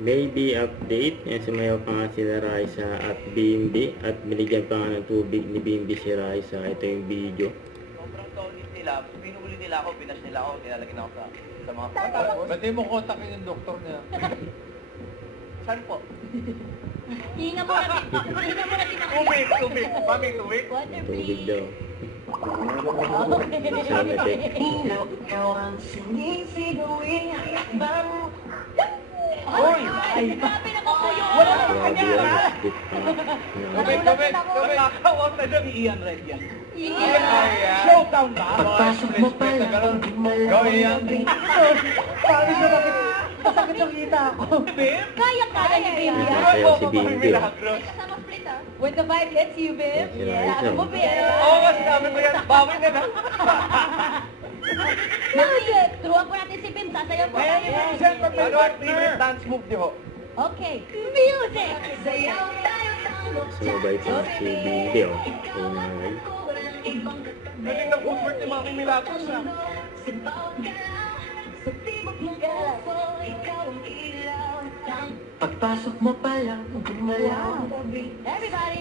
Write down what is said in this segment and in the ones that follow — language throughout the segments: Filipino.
Baby update. Yan, sumayaw pa nga sila Raisa at Bimbi. At binigyan pa nga ng tubig ni Bimbi si Raisa. Ito yung video. Sobrang solid nila. Pinuli nila ako, pinas nila ako, nilalagyan ako sa mga Ba't di mo kontakin yung doktor niya? Saan po? Hinga mo natin. Hinga mo natin. Tubig. Mami, tubig. Water, Tubig please. daw. Sound effect. Ay! Ay! Grabe naman po yun! Wala Grabe kanya, yan. ha? Split pa. Tubig. Nakakawang na lang Ian Red yan. Yeah. Showdown ba? Pagpasok mo pa lang, Gawin yan. Paano siya masakit ang kita ako? Kaya ni Bim yan. Sasayaw si Bimbi. Kasama split ah. When the vibe hits you, Bim. Si Raisa. Sabi mo, Bim. Oo, mas dami ko yan. Bawin na lang. Mami, turuan po natin si Bim. Sasayaw po. Ano ang favorite dance move niyo? Okay. Music! Sayaw tayo. Sumabay pa si Bimbi. Oh. Ayun. Galing ng footwork ni Mami Milagros ah. Pagpasok mo pa lang, gumalaw. Everybody.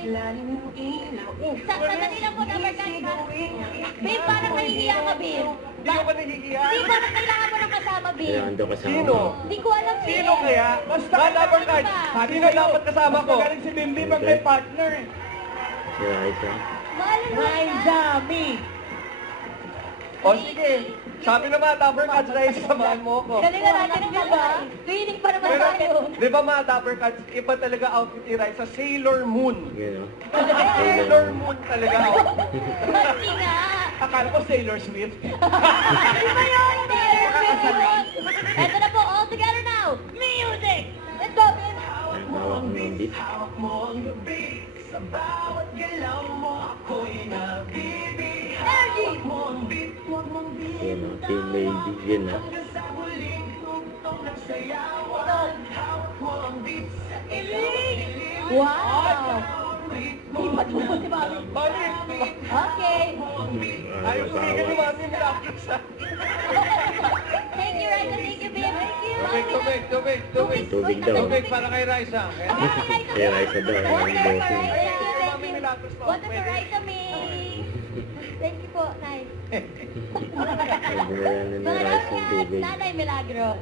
Sandali lang po, number 9 ha. Bim, parang nahihiya ka, Bim. Hindi ko ba nahihiya? Di ba kailangan mo ng kasama, Bim? Kailangan daw kasama Sino? ko. Hindi ko alam, Bim. Sino kaya? Basta number card. Sino dapat kasama ko? Galing si Bimbi pag may partner eh. Si Raisa. Mahal mo na. O sige. Sabi naman, number cards na samahan mo ko. Galing na natin, di ba? Tuwinig pa naman Pero, tayo. di ba mga Dapper Cards, iba talaga outfit ni Raisa, Sailor Moon. Yun, oh. Sailor Moon talaga outfit. Hindi nga. Akala ko Sailor Swift. Ano ba yun? Ito na po, all together now. Music! Let's go, Bim. Ang hawak mo yung beat. Energy! Yun, oh. Team Baby. Yun, oh. Wow! Di matulog si Mami. Bakit? Okay. Ayaw tumigil ni Mami Milagros ah. Thank you, Raisa. Thank you, Bim. Thank you. Tubig daw. Tubig para kay Raisa. Kay Raisa daw. Ang Water for bossing. Raisa. Thank Mami you. Milagros to. Water for Raisa, May. Thank you po, Nay. Ang dinala na ni Mga Raisa yung Raisa, tubig. Nanay Milagros.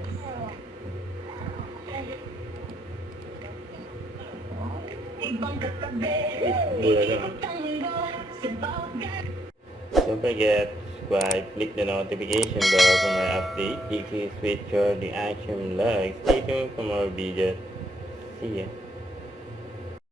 Don't forget to subscribe, click the notification bell for my update. This is Richard the Action Vlog. Stay tuned for more videos. See ya.